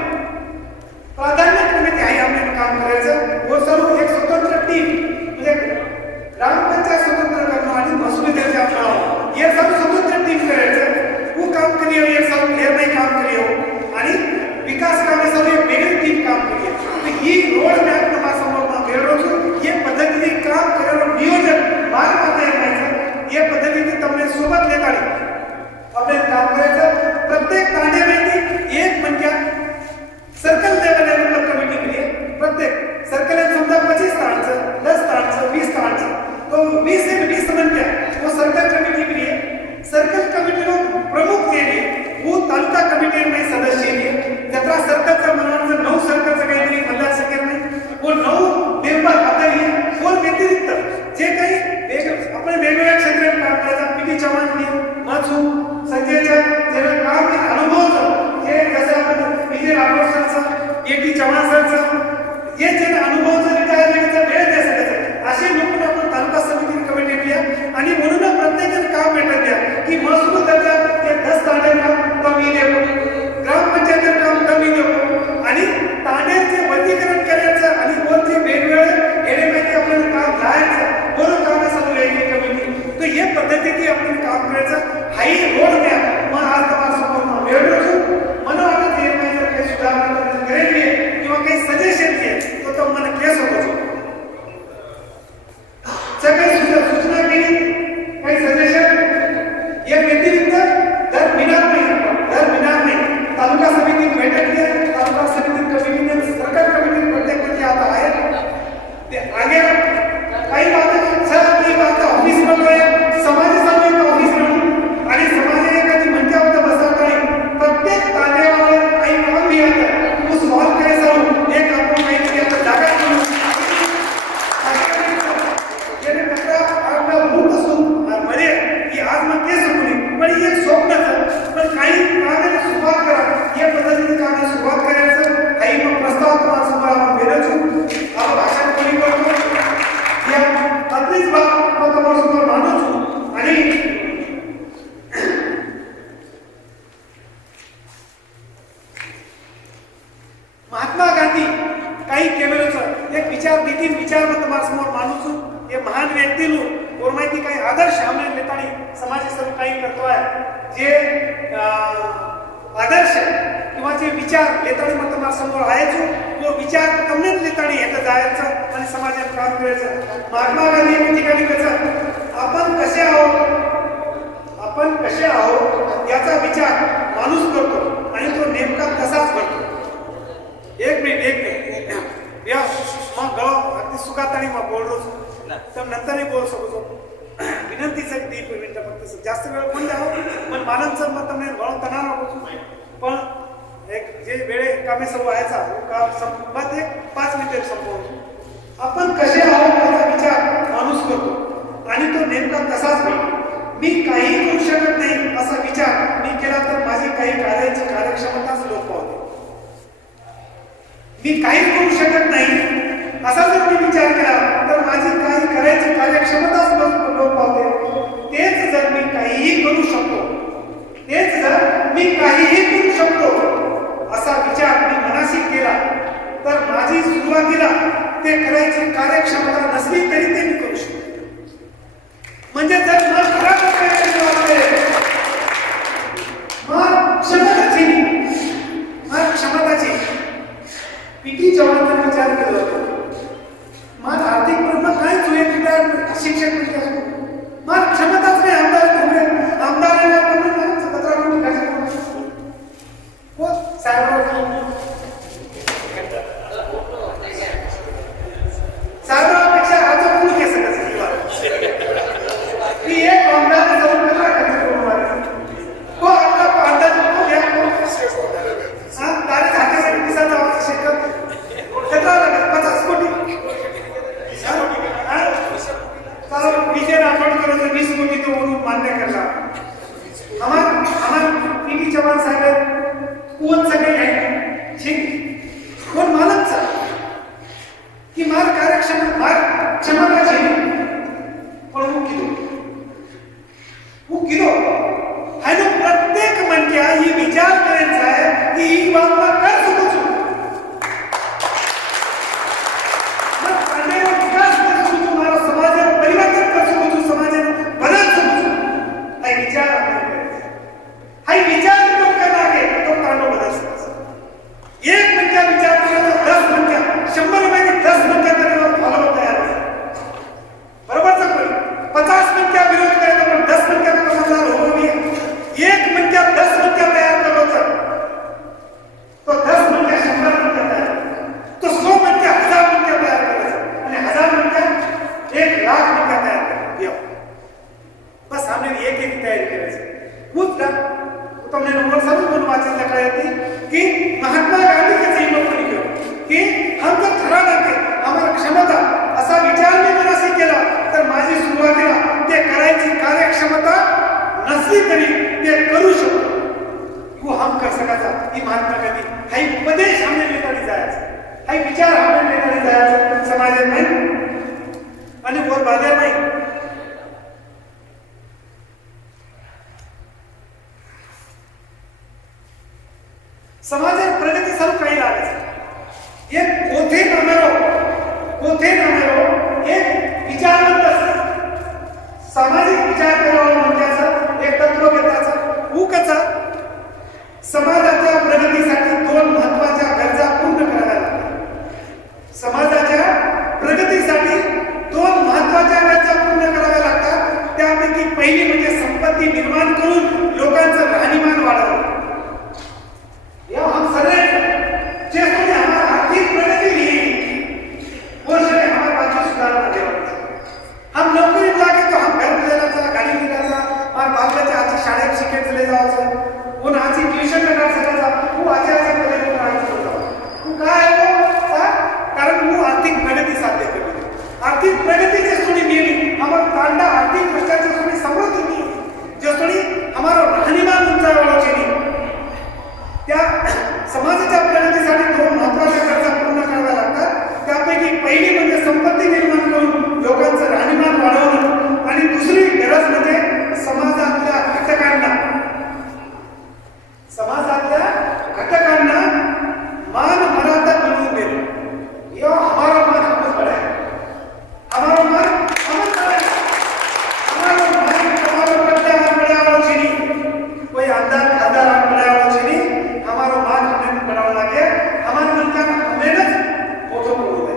प्राधान्यक्रमे आहे आम्ही काम करायचं व सर्व एक स्वतंत्र टीम म्हणजे ग्रामपंचायत स्वतंत्र करणं आणि महसुली दर्जा मिळवणं हे सर्व स्वतंत्र टीम करायचं वो काम करियो ये सब घेर नहीं काम करियो आणि विकास कामे सब एक वेगळी टीम काम करियो तो ही रोड मॅप नमा समोर वेळो ये पद्धतीने काम करेलो नियोजन मार्ग बनायचं ये पद्धतीने તમને सोबत लेताडी આપણે काम करायचं प्रत्येक तांड्यामध्ये एक म्हणजे सर्कल लेवल कमिटी केली प्रत्येक सर्कल समजा 25 स्थानचं 10 स्थानचं 20 स्थानचं तो 20 से 20 म्हणजे वो सर्कल कमिटी केली सर्कल कमिटी प्रमुख जे वो तालुका कमिटी में सदस्य है जत्रा सर्कल का मनोरंजन 9 सर्कल से काही मतदार संख्या में वो 9 मेंबर आता है और व्यतिरिक्त जे काही आपण वेगवेगळ्या क्षेत्रात काम करतात पीटी चव्हाण ने माचू संजयच्या जे काम के अनुभव जे जसे आपण पीजे राठोड सरचं एटी चव्हाण सरचं ये जे अनुभव जर रिटायरमेंटचा वेळ द्यायचा असे लोक आपण तालुका समिती कमिटी केली आणि म्हणून प्रत्येकाने काम भेटत द्या की महसूल दर्जा ते 10 तांड्यांना कमी देऊ ग्रामपंचायत काम कमी देऊ आणि तांड्यांचे वर्गीकरण करायचं आणि कोणते वेगवेगळे एलिमेंट आपण काम लावायचं बरोबर काम सगळे कमिटी तो हे पद्धतीने आपण काम करायचं हाई रोड मॅप मग आज तुम्हाला समोर वेळ रचू मला वाटतं हे जर काही सुधारणा करेल किंवा काही सजेशन घे तो मला केस होतो सगळे सूचना केली काही सजेशन या व्यतिरिक्त दर मिनार नाही तालुका समिती बैठक घ्या तालुका समिती कमिटीने सरकार कमिटी प्रत्येक मध्ये आता आहे ते आगे काही बात सर की बात ऑफिस मध्ये समाज समूह ऑफिस म्हणून आणि समाज एकाची मंचावर बसवताना प्रत्येक तांड्यावर काही काम भी आता उस सॉल्व करायचं एक आपण माहिती आता जागा करू ये कचरा आपला मूळ असून मध्ये की आज मग ते सुरू पण एक स्वप्नच पण काही कामाने सुरुवात करा या पद्धतीने कामाने सुरुवात करायचं काही मग प्रस्ताव तुम्हाला समोर भेटू आपण भाषण कोणी करतो या आपलीच बात तुम्हाला समोर मांडू आणि महात्मा गांधी काही केवळच एक विचार देतील विचार मग तुम्हाला समोर मांडू ये महान व्यक्ती और माहिती काही आदर्श आम्ही लेतानी समाज सर्व काही करतोय जे आदर्श किंवा जे विचार लेतानी मग तुम्हाला समोर आयाचो तो विचार તમને लेतानी येतं जायचं आणि समाजात काम करायचं महात्मा गांधी या ठिकाणी कसं आपण कसे आहोत याचा विचार माणूस करतो आणि तो नेमका तसाच करतो. एक मिनिट या मग गळो अगदी सुखात आणि मग बोललो तर नंतरही बोल शकतो. विनंतीचं 3 मिनिटं फक्त जास्त वेळ कोण द्यावं पण माननचं मत તમને ઘણો તણાવ આપું છું પણ એક જે વેળે કામે સૌ આયचा काम संपत 5 मिनिटे संपवतो. आपण कसे आहोत याचा विचार माणूस करतो आणि तो नेमका तसाच करतो. मी काही करू शकत नाही असा विचार मी केला तर माझी काही कार्याची कार्यक्षमताच लोप पावते. मी काही करू शकत नाही असा जर मी विचार केला तर माझी काही करायची कार्यक्षमताच लोप पावते. तेच जर मी काहीही करू शकतो असा विचार मी मनाशी केला तर माझी सुरुवातीला ते करायची कार्यक्षमता नसली तरी ते मी करू शकतो. म्हणजे जर मला खराब करायचं क्षमताची पीटी चव्हाण विचार केला मला आर्थिक प्रश्न काय जुळे शिक्षक मला क्षमताच नाही. आमदारांना साहेबांपेक्षा राजा कोण घे सगळं की एक आमदार जाऊन को आपला अंदाज घ्या तारे झाल्यासाठी दिसाचा शिकत त्याला 50 कोटी विजय राठोड करो 20 कोटी तो म्हणून मान्य करला. हमारे पीटी चव्हाण साहेब कोण सगळे आहे ठीक कोण मालकचा की मार क्षमता છે પણ હું કીધો અને પ્રત્યેક મનકે આ એ વિચાર કરે છે કે એ વાતમાં કર શકું છું અને વિકાસ કરી શકું છું મારો સમાજને પરિવર્તન કરી શકું છું સમાજને બદલી શકું છું. આ વિચાર તો કરનાગે તો કાંડો બદલ શકે. एक मिनिटा विचार केला तर 10 मिनिटं 100 रुपयाने 10 मिनिटं त्याला फॉलो तयार आहे. बरोबर सगळं 50 मिनिटं विरोध करायचा पण 10 मिनिटं समजणार होवी. 1 मिनिटं 10 मिनिटं तयार करायचं तो 10 मिनिटं 100 मिनिटं तयार तो 100 मिनिटं 1000 मिनिटं तयार करायचं आणि 1000 मिनिटं 1 लाख मिनिटं तयार करायचं. बस हमने एक तयारी करायची. खूप તમને नंबर सब बोल वाचन लगा येते की महात्मा गांधी के सही मत लिखो की हम जर ठरवलं की आम्हाला क्षमता असा विचार मी मनाशी केला तर माझी सुरुवातीला ते करायची कार्यक्षमता नसली तरी ते करू शकतो. वो हम कर सकाचा ही महात्मा गांधी हाई उपदेश हमने लेतानी जायचं हाई विचार हमने लेतानी जायचं समाजात नाही आणि वर बाजार नाही. समाजात प्रगती सर्व काही लागायचं. एक कोठे नामेरो एक विचारवंत सामाजिक विचार करावा म्हणण्याचा एक तत्ववेत्याचा उकचा समाजाच्या प्रगतीसाठी 2 महत्त्वाच्या गरजा पूर्ण कराव्या लागतात. समाजाच्या प्रगतीसाठी 2 महत्त्वाच्या गरजा पूर्ण कराव्या लागतात. त्यापैकी पहिली म्हणजे संपत्ती निर्माण करून लोकांचं राहणीमान वाढवणं. हम सदैव जैसे हमारा आर्थिक प्रगति नहीं वो से हमारे बच्चे सुधारना देवायचं. हम नोकरी लागे तो हम घर लेना था गाड़ी लेना था और बाल बच्चे आज शाळेत शिकायला ले जायचं वो आज ट्यूशन लगा सकायचा वो आज कॉलेज में आयचं होतं. वो काय हो कारण वो आर्थिक प्रगति साध्य करते. आर्थिक प्रगति जे थोड़ी मिली हमारा तांडा आर्थिक दृष्ट्या थोड़ी समृद्ध मिली जो थोड़ी हमारा राहणीमान उंचावलं चाहिए. त्या समाजाच्या प्रगतीसाठी 2 महत्त्वाच्या गरजा पूर्ण कराव्या लागतात. त्यापैकी पहिली म्हणजे संपत्ती निर्माण करून लोकांचं राहणीमान वाढवणं आणि दुसरी गरज म्हणजे समाजातल्या घटकांना मान मर्यादा मिळवून देणं. यो हमारा मान हमच बड़ा है. हमारा मान हमच बड़ा है. हमारा मान हमारा बड़ा वाला चीनी कोई अंदर बड़ा वाला चीनी हमारा मान हमने बनावा लागे. हमारे मन का मेहनत फोटो करू दे.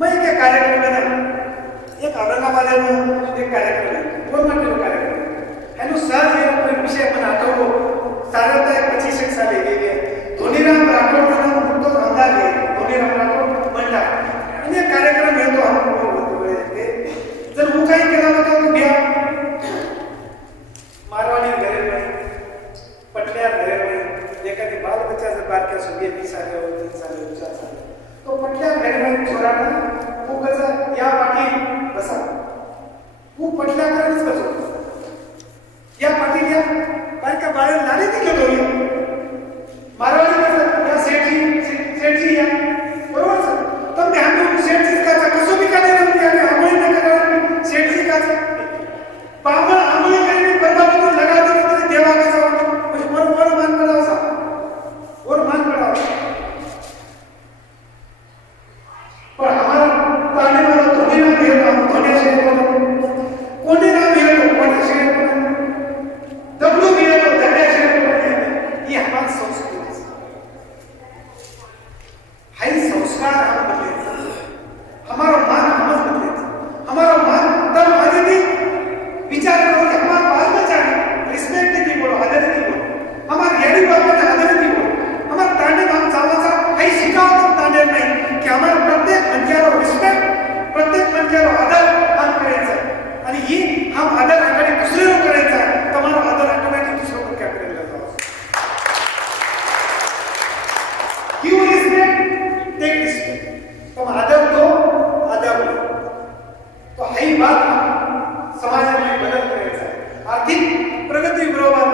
मैं एक कार्यक्रम में एक औरंगाबाद में एक कार्यक्रम है. कोण म्हणतो कार्यक्रम है नो सर हे विषय गरीब छोरांना खूप कसं या पाठी बसा खूप पटल्या करणंच कसं या पाठी या काय का बाहेर लाले ती घेतो मारवाडी कसं या सेठजी या बरोबर सर તમને આનું સેઠજી કાચા કસો બી કાઢે નથી અને આમળી ન કરાવી સેઠજી કાચા પામણ આમળી કરીને બરબાદ લગા દે તો દેવા કાચા પછી મોર માન કરાવ સા ઓર માન કરાવ पर हमारा ताने वाला धोनी ना भेल हम धोनी से कोने ना भेल कोने से डब्ल्यू भेल धोनी से ये हमारा संस्कृति है संस्कार हम बदले हमारा मान हम बदले हमारा मान तब आगे भी विचार करो कि हमारा बाल बच्चा रिस्पेक्ट नहीं बोलो आदर नहीं बोलो हमारे यारी बाबा ने आदर नहीं बोलो हमारा ताने हम सामासा है शिकाव तो ताने नहीं कि हमारा प्रत्येक मनक्यारो रिस्पेक्ट प्रत्येक मनक्यारो आदर हम करायचा आणि ही हम आदर आकडे दुसऱ्यावर करायचा तुम्हाला आदर ऑटोमॅटिक दुसऱ्या मनक्या करायला जावा गिव रिस्पेक्ट टेक रिस्पेक्ट तुम आदर दो आदर लो तो ही बात समाजामध्ये बदल करायचा आहे आर्थिक प्रगती बरोबर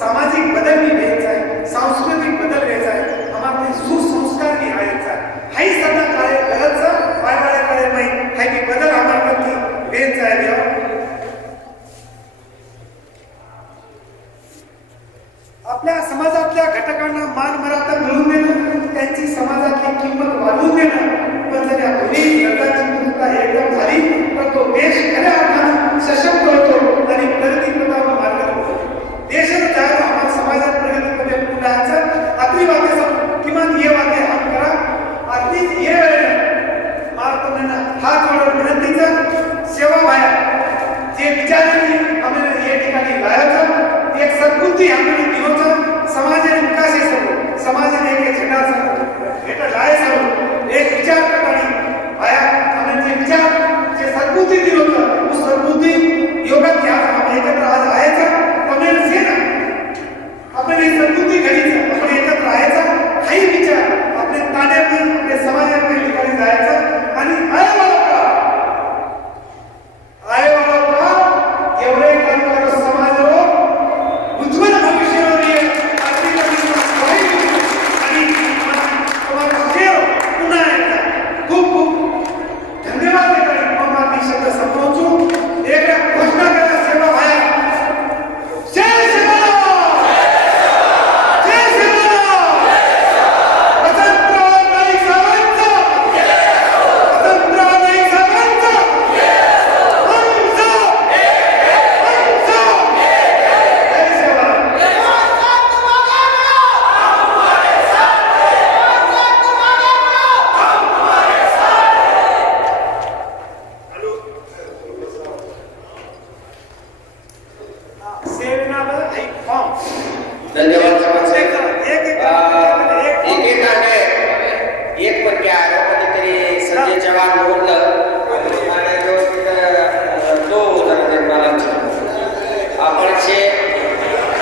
सामाजिक बदल भी घ्यायचा आहे सांस्कृतिक बदल घ्यायचा आहे हमारे सुसंस्कार भी आणायचा आहे हाई सदा काळे गरजचा वायवाळे काळे नाही हाई की बदल आम्हाला वेच आहे आपल्या समाजातल्या घटकांना मान मर्यादा मिळवून देणं त्यांची समाजातली किंमत वाढवून देणं पण जर या दोन्ही घटकांची पूर्तता एकदम झाली तर तो देश खऱ्या अर्थानं सशक्त होतो आणि प्रगतीपथावर मार्गावर होतो देशाला ज्यावेळेस आम्हाला समाजात प्रगतीपथे पुढायचं आपली वाटेचं किमान हे वाटे हम करा आधीच ये मार्तमाना हात जोडून विनंतीचा सेवा व्हाया जे विचारांनी आम्हाला या ठिकाणी लायाचं एक सद्बुद्धी आम्हाला दिवचं समाजाने विकास सर्व समाजाने एक झेंडाचं हेटा लाय सर्व एक विचार करताना व्हाया आम्हाला जे विचार जे सद्बुद्धी दिवचं तो सद्बुद्धी योगात घ्या आपण एकत्र आज आहेचं तुम्हाला से ना आपण एक सद्बुद्धी घडीचं आपण एकत्र आहेचं हाही विचार आपले ताण्यामध्ये आपल्या समाजामध्ये ठिकाणी जायचं आणि आयवाला का एवढे काम करो समाजावर उज्ज्वल भविष्यावर आणि तुम्हाला शेअर पुन्हा एकदा खूप खूप धन्यवाद देतो मी शब्द संपवतो एकदा घोषणा करा सेवा व्हाया जय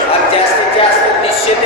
आपण जास्तीत जास्त निश्चित